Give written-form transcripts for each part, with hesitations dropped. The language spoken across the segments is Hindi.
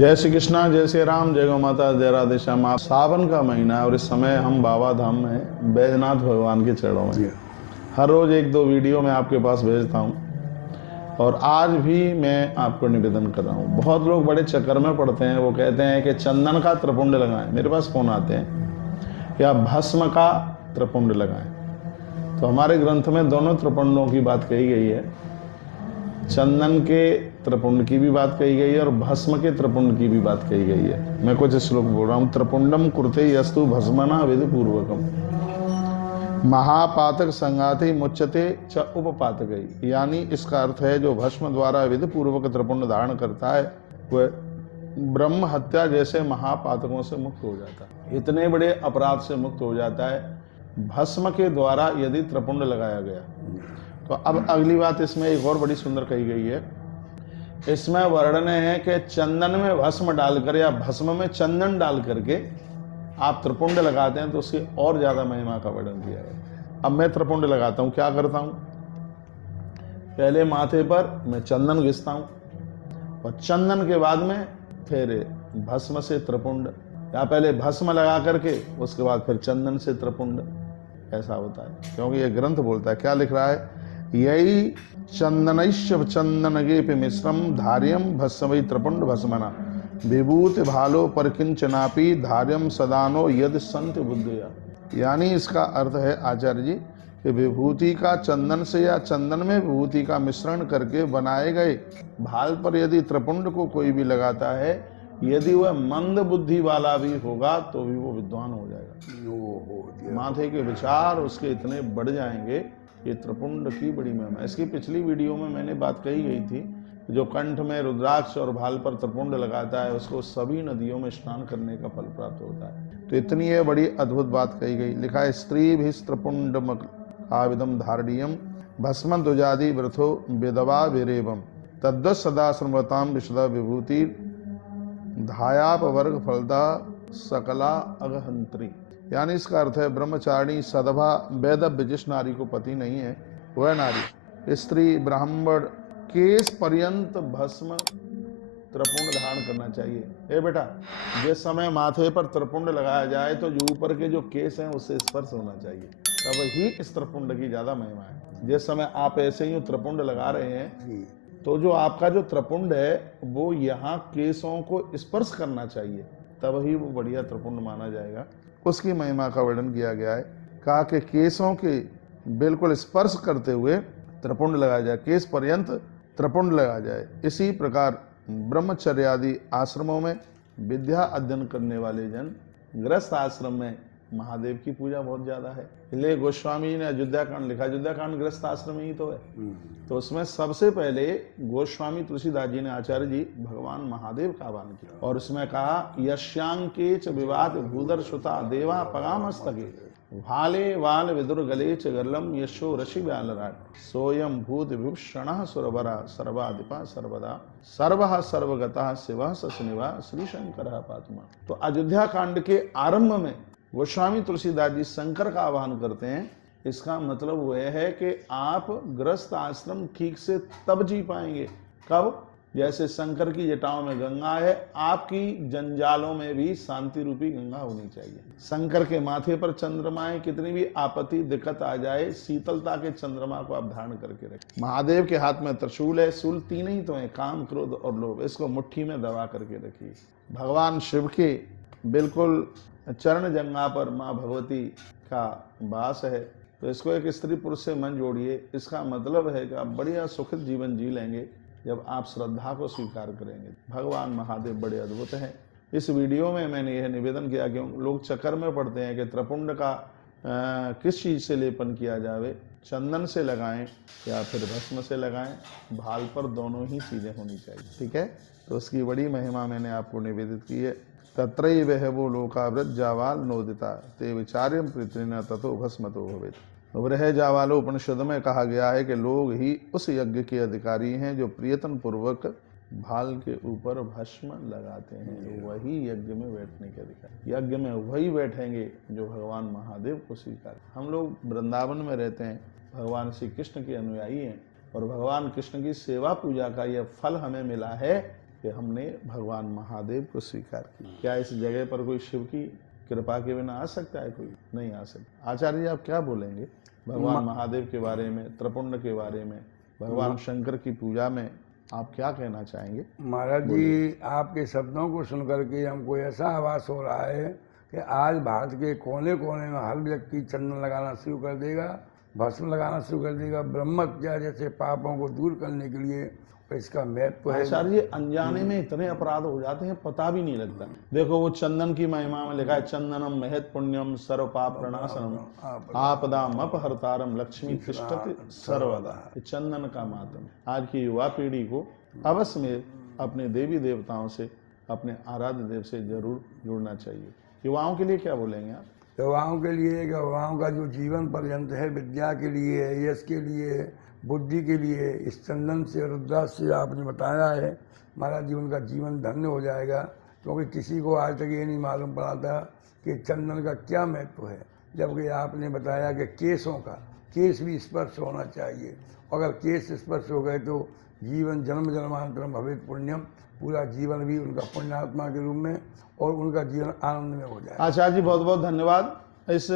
जय श्री कृष्णा, जय श्री राम, जय गौ माता, जय राधे श्याम। आप सावन का महीना है और इस समय हम बाबा धाम में बैजनाथ भगवान के चरणों में हर रोज एक दो वीडियो मैं आपके पास भेजता हूँ और आज भी मैं आपको निवेदन कर रहा हूँ। बहुत लोग बड़े चक्कर में पड़ते हैं, वो कहते हैं कि चंदन का त्रिपुंड लगाएं। मेरे पास फोन आते हैं या भस्म का त्रिपुंड लगाएं। तो हमारे ग्रंथ में दोनों त्रिपुंडों की बात कही गई है। चंदन के त्रिपुंड की भी बात कही गई है और भस्म के त्रिपुंड की भी बात कही गई है। मैं कुछ श्लोक बोल रहा हूँ। त्रिपुंडम कुरुते यस्तु भस्मना विधि पूर्वकम महापातक संगाते मुच्यते च उपपातक। यानी इसका अर्थ है जो भस्म द्वारा विधि पूर्वक त्रिपुंड धारण करता है वह ब्रह्म हत्या जैसे महापातकों से मुक्त हो जाता है, इतने बड़े अपराध से मुक्त हो जाता है भस्म के द्वारा यदि त्रिपुंड लगाया गया। तो अब अगली बात इसमें एक और बड़ी सुंदर कही गई है। इसमें वर्णन है कि चंदन में भस्म डालकर या भस्म में चंदन डाल करके आप त्रिपुंड लगाते हैं तो उसकी और ज्यादा महिमा का वर्णन किया है। अब मैं त्रिपुंड लगाता हूं, क्या करता हूं? पहले माथे पर मैं चंदन घिसता हूं और चंदन के बाद में फिर भस्म से त्रिपुंड, या पहले भस्म लगा करके उसके बाद फिर चंदन से त्रिपुंड। ऐसा होता है क्योंकि ये ग्रंथ बोलता है। क्या लिख रहा है? यही चंदनैश्य चंदनगे मिश्रम धार्यम भस्मई त्रिपुंड भस्मना विभूति भालो पर किंचनापि धार्यम सदानो यद संत बुद्धया। यानी इसका अर्थ है आचार्य जी कि विभूति का चंदन से या चंदन में विभूति का मिश्रण करके बनाए गए भाल पर यदि त्रिपुंड को कोई भी लगाता है, यदि वह मंद बुद्धि वाला भी होगा तो भी वो विद्वान हो जाएगा। माथे के विचार उसके इतने बढ़ जाएंगे। ये त्रिपुंड की बड़ी महिमा। इसकी पिछली वीडियो में मैंने बात कही गई थी, जो कंठ में रुद्राक्ष और भाल पर त्रिपुंड लगाता है उसको सभी नदियों में स्नान करने का फल प्राप्त होता है। तो इतनी ये बड़ी अद्भुत बात कही गई। लिखा है स्त्री भी त्रिपुंड आविदम धारणीयम भस्म दुजादि व्रथो विधवा विरेवम तद्वत सदा श्रमताम विशदा विभूति धायाप वर्ग फलदा सकला अगहंत्री। यानी इसका अर्थ है ब्रह्मचारिणी सदभा वैदव्य जिस नारी को पति नहीं है वह नारी स्त्री ब्राह्मण केस पर्यंत भस्म त्रिपुंड धारण करना चाहिए। ए बेटा, जिस समय माथे पर त्रिपुंड लगाया जाए तो जो ऊपर के जो केस हैं उससे स्पर्श होना चाहिए, तब ही इस त्रिपुंड की ज्यादा महिमा है। जिस समय आप ऐसे ही त्रिपुंड लगा रहे हैं तो जो आपका जो त्रिपुंड है वो यहाँ केसों को स्पर्श करना चाहिए, तब ही वो बढ़िया त्रिपुंड माना जाएगा। उसकी महिमा का वर्णन किया गया है। कहा कि केसों के बिल्कुल स्पर्श करते हुए त्रिपुंड लगाया जाए, केस पर्यंत त्रिपुंड लगाया जाए। इसी प्रकार ब्रह्मचर्य आदि आश्रमों में विद्या अध्ययन करने वाले जन गृहस्थ आश्रम में महादेव की पूजा बहुत ज्यादा है। इसलिए गोस्वामी ने अयोध्या कांड लिखा। अयोध्या कांड गृहस्थ आश्रम ही तो है। तो उसमें सबसे पहले गोस्वामी तुलसीदास जी ने आचार्य जी भगवान महादेव का आह्वान किया और उसमें कहा यश्यांग के च विवाद भूदर सुता देवा पगामस्तके भाले वाल विदुर गले च गरलम यशो ऋषि व्यालराट सोयम भूत विभूषण सुरवरा सर्वाधिपा सर्वदा सर्व सर्वगता शिव सनिवा श्री शंकर पात्मा। तो अयोध्या कांड के आरंभ में गोस्वामी तुलसीदास जी शंकर का आह्वान करते हैं। इसका मतलब वह है कि आप गृहस्थ आश्रम ठीक से तब जी पाएंगे कब? जैसे शंकर की जटाओं में गंगा है, आपकी जंजालों में भी शांति रूपी गंगा होनी चाहिए। शंकर के माथे पर चंद्रमाएं कितनी भी आपत्ति दिक्कत आ जाए, शीतलता के चंद्रमा को आप धारण करके रखें। महादेव के हाथ में त्रिशूल है, शूल तीन ही तो है, काम क्रोध और लोभ। इसको मुट्ठी में दबा करके रखिए। भगवान शिव के बिल्कुल चरण जंगा पर माँ भगवती का वास है, तो इसको एक स्त्री पुरुष से मन जोड़िए। इसका मतलब है कि आप बढ़िया सुखित जीवन जी लेंगे जब आप श्रद्धा को स्वीकार करेंगे। भगवान महादेव बड़े अद्भुत हैं। इस वीडियो में मैंने यह निवेदन किया कि लोग चक्कर में पड़ते हैं कि त्रिपुंड का किस चीज़ से लेपन किया जावे, चंदन से लगाएं या फिर भस्म से लगाएं। भाल पर दोनों ही चीज़ें होनी चाहिए, ठीक है। तो उसकी बड़ी महिमा मैंने आपको निवेदित की है। तत्रैव वो लोकावृत जावाल नोदिता ते विचार्यम पृथ्वीना ततो भस्मतो भवेत्। वृह जावालो उपनिषद में कहा गया है कि लोग ही उस यज्ञ के अधिकारी हैं जो प्रियतन पूर्वक भाल के ऊपर भस्म लगाते हैं। वही यज्ञ में बैठने के अधिकारी। यज्ञ में वही बैठेंगे जो भगवान महादेव को स्वीकार। हम लोग वृंदावन में रहते हैं, भगवान श्री कृष्ण के अनुयायी हैं और भगवान कृष्ण की सेवा पूजा का यह फल हमें मिला है कि हमने भगवान महादेव को स्वीकार किया। क्या इस जगह पर कोई शिव की कृपा के बिना आ सकता है? कोई नहीं आ सकता। आचार्य जी आप क्या बोलेंगे भगवान महादेव के बारे में, त्रपुंड के बारे में, भगवान शंकर की पूजा में आप क्या कहना चाहेंगे? महाराज जी, आपके शब्दों को सुनकर के हमको ऐसा आभास हो रहा है कि आज भारत के कोने कोने में हर व्यक्ति चंदन लगाना शुरू कर देगा, भस्म लगाना शुरू कर देगा, ब्रह्महत्या जैसे पापों को दूर करने के लिए। इसका महत्व है। आचार्य जी, अनजाने में इतने अपराध हो जाते हैं, पता भी नहीं लगता। देखो वो चंदन की महिमा में लिखा है, चंदनम महत पुण्यम सर्व पाप प्रणाशनम आपदाम अपहर्तारम लक्ष्मी तिष्ठति सर्वदा। चंदन का मातम। आज की युवा पीढ़ी को अवश्य में अपने देवी देवताओं से, अपने आराध्य देव से जरूर जुड़ना चाहिए। युवाओं के लिए क्या बोलेंगे आप? युवाओं के लिए, युवाओं का जो जीवन पर्यंत है, विद्या के लिए, यश के लिए, बुद्धि के लिए, इस चंदन से, रुद्राक्ष से आपने बताया है महाराज जी, उनका जीवन धन्य हो जाएगा। क्योंकि किसी को आज तक ये नहीं मालूम पड़ा था कि चंदन का क्या महत्व है, जबकि आपने बताया कि केसों का, केस भी स्पर्श होना चाहिए। अगर केस स्पर्श हो गए तो जीवन जन्म जन्मांतरम भवेत पुण्यम, पूरा जीवन भी उनका पुण्यात्मा के रूप में और उनका जीवन आनंद में हो जाए। आचार्य जी बहुत बहुत धन्यवाद। इस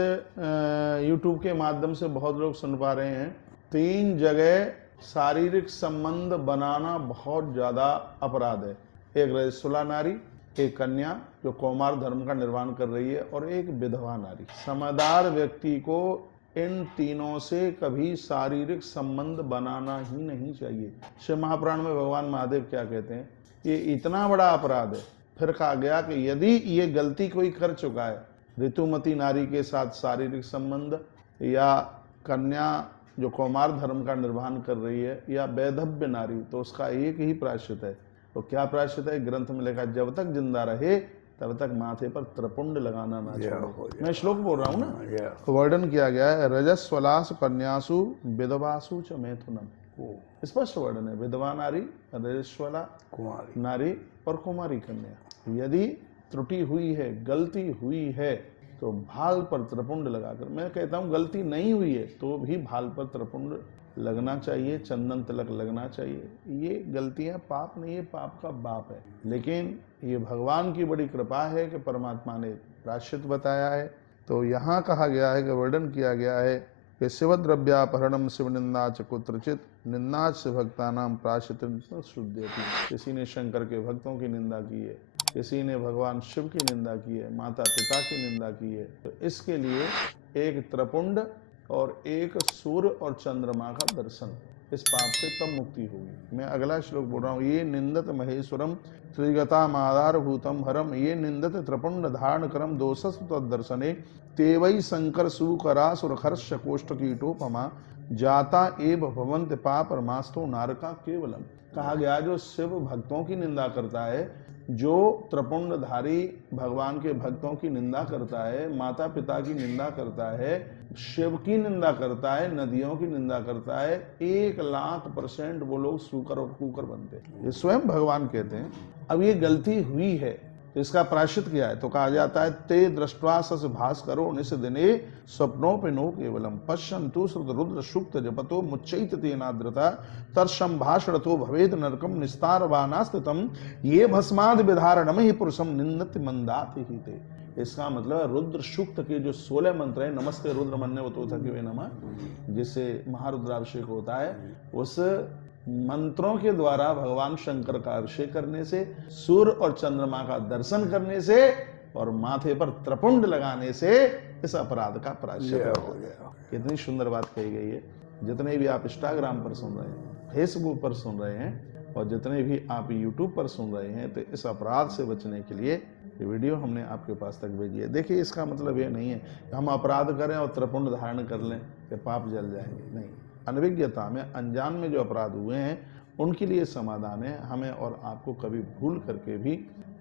YouTube के माध्यम से बहुत लोग सुन पा रहे हैं। 3 जगह शारीरिक संबंध बनाना बहुत ज्यादा अपराध है। एक रजस्वला नारी, एक कन्या जो कौमार धर्म का निर्वाह कर रही है, और एक विधवा नारी। समझदार व्यक्ति को इन तीनों से कभी शारीरिक संबंध बनाना ही नहीं चाहिए। शिव महापुराण में भगवान महादेव क्या कहते हैं? ये इतना बड़ा अपराध है। फिर कहा गया कि यदि ये गलती कोई कर चुका है, ऋतुमती नारी के साथ शारीरिक संबंध, या कन्या जो कौमार धर्म का निर्वाह कर रही है, या वैधव्य नारी, तो उसका एक ही प्रायश्चित है। तो क्या प्रायश्चित है? ग्रंथ में लिखा, जब तक जिंदा रहे तब तक माथे पर त्रिपुंड लगाना ना छोड़े। मैं श्लोक बोल रहा हूँ ना। तो वर्णन किया गया है, रजस्वलासु कन्यासु विधवासु च मैथुनम। स्पष्ट वर्णन है, विधवा नारी, रजस्वला कुमारी नारी और कुमारी कन्या। यदि त्रुटि हुई है, गलती हुई है, तो भाल पर त्रिपुंड लगाकर, मैं कहता हूं गलती नहीं हुई है तो भी भाल पर त्रिपुंड लगना चाहिए, चंदन तिलक लगना चाहिए। ये गलतियां पाप नहीं है, पाप का बाप है। लेकिन ये भगवान की बड़ी कृपा है कि परमात्मा ने प्रायश्चित बताया है। तो यहाँ कहा गया है कि वर्णन किया गया है कि शिवद्रव्यापहरणम शिव निंदा च कुत्रचित निंदा शिव भक्ता नाम प्रायश्चित शुद्धयति। किसी ने शंकर के भक्तों की निंदा की है, किसी ने भगवान शिव की निंदा की है, माता पिता की निंदा की है, तो इसके लिए एक त्रिपुंड और एक सूर्य और चंद्रमा का दर्शन, इस पाप से तब मुक्ति होगी। मैं अगला श्लोक बोल रहा हूँ, ये निंदत महेश्वरम त्रिगता मादार भूतम हरम, ये निंदत त्रिपुंड धारण करम दोषस तदर्शने तेवई शंकर सुकरा सुरखर्ष कोष्ठ कीटोपमा जाता एव भवंत पाप मास्तो नारका केवलम। कहा गया जो शिव भक्तों की निंदा करता है, जो त्रिपुंडधारी भगवान के भक्तों की निंदा करता है, माता पिता की निंदा करता है, शिव की निंदा करता है, नदियों की निंदा करता है, 1,00,000% वो लोग सूकर और कुकर बनते हैं। ये स्वयं भगवान कहते हैं। अब ये गलती हुई है तो इसका प्रायश्चित क्या है? तो कहा जाता है, ते दृष्ट्वा सस भास्करो निस दिने स्वप्नों पे नो केवलम पश्यन्तु श्रुत रुद्र सुक्त जपतो मुच्चैत तेनाद्रता तर्षम भाषणतो भवेद नरकम निस्तार वानास्तितम ये भस्माद विधारणम ही पुरुषम निंदति मंदाति ही ते। इसका मतलब रुद्र सूक्त के जो 16 मंत्र है, नमस्ते रुद्र मन्यवतो थके नमः, जिससे महारुद्राभिषेक होता है, उस मंत्रों के द्वारा भगवान शंकर का अभिषेक करने से, सूर्य और चंद्रमा का दर्शन करने से और माथे पर त्रिपुंड लगाने से इस अपराध का प्रायश्चित हो गया। कितनी सुंदर बात कही गई है। जितने भी आप इंस्टाग्राम पर सुन रहे हैं, फेसबुक पर सुन रहे हैं, और जितने भी आप यूट्यूब पर सुन रहे हैं, तो इस अपराध से बचने के लिए ये वीडियो हमने आपके पास तक भेजी है। देखिए, इसका मतलब ये नहीं है कि हम अपराध करें और त्रिपुंड धारण कर लें कि पाप जल जाएंगे। नहीं, अनविज्ञता में, अनजान में जो अपराध हुए हैं उनके लिए समाधान है। हमें और आपको कभी भूल करके भी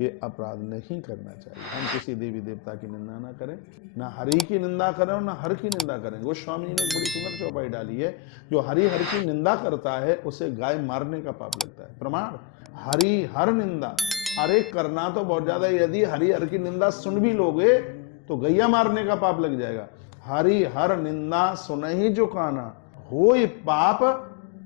ये अपराध नहीं करना चाहिए। हम किसी देवी देवता की निंदा ना करें, ना हरि की निंदा करें और ना हर की निंदा करें। गोस्वामी जी ने एक बड़ी सुंदर चौपाई डाली है, जो हरि हर की निंदा करता है उसे गाय मारने का पाप लगता है। प्रमाण, हरि हर निंदा, अरे करना तो बहुत ज्यादा है। यदि हरि हर की निंदा सुन भी लोगे तो गैया मारने का पाप लग जाएगा। हरि हर निंदा सुन ही जो काना होय पाप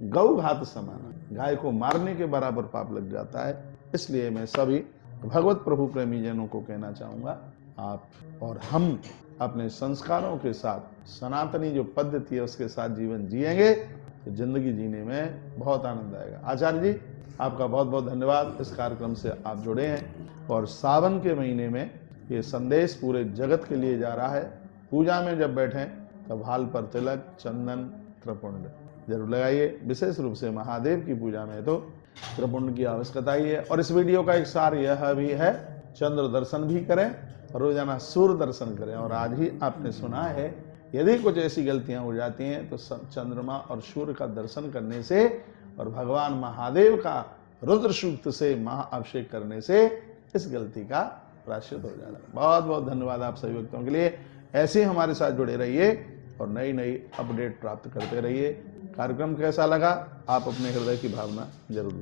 गौ घात समाना। गाय को मारने के बराबर पाप लग जाता है। इसलिए मैं सभी भगवत प्रभु प्रेमी जनों को कहना चाहूँगा, आप और हम अपने संस्कारों के साथ सनातनी जो पद्धति है उसके साथ जीवन जिएंगे तो जिंदगी जीने में बहुत आनंद आएगा। आचार्य जी, आपका बहुत बहुत धन्यवाद, इस कार्यक्रम से आप जुड़े हैं और सावन के महीने में ये संदेश पूरे जगत के लिए जा रहा है। पूजा में जब बैठें तब हाल पर तिलक, चंदन, त्रिपुंड जरूर लगाइए। विशेष रूप से महादेव की पूजा में तो त्रिपुंड की आवश्यकता ही है। और इस वीडियो का एक सार यह भी है, चंद्र दर्शन भी करें, रोजाना सूर्य दर्शन करें। और आज ही आपने सुना है, यदि कुछ ऐसी गलतियां हो जाती हैं तो चंद्रमा और सूर्य का दर्शन करने से और भगवान महादेव का रुद्र सूक्त से महाअभिषेक करने से इस गलती का प्रायश्चित हो जाता है। बहुत बहुत धन्यवाद आप सभी भक्तों के लिए। ऐसे ही हमारे साथ जुड़े रहिए और नई नई अपडेट प्राप्त करते रहिए। कार्यक्रम कैसा लगा आप अपने हृदय की भावना जरूर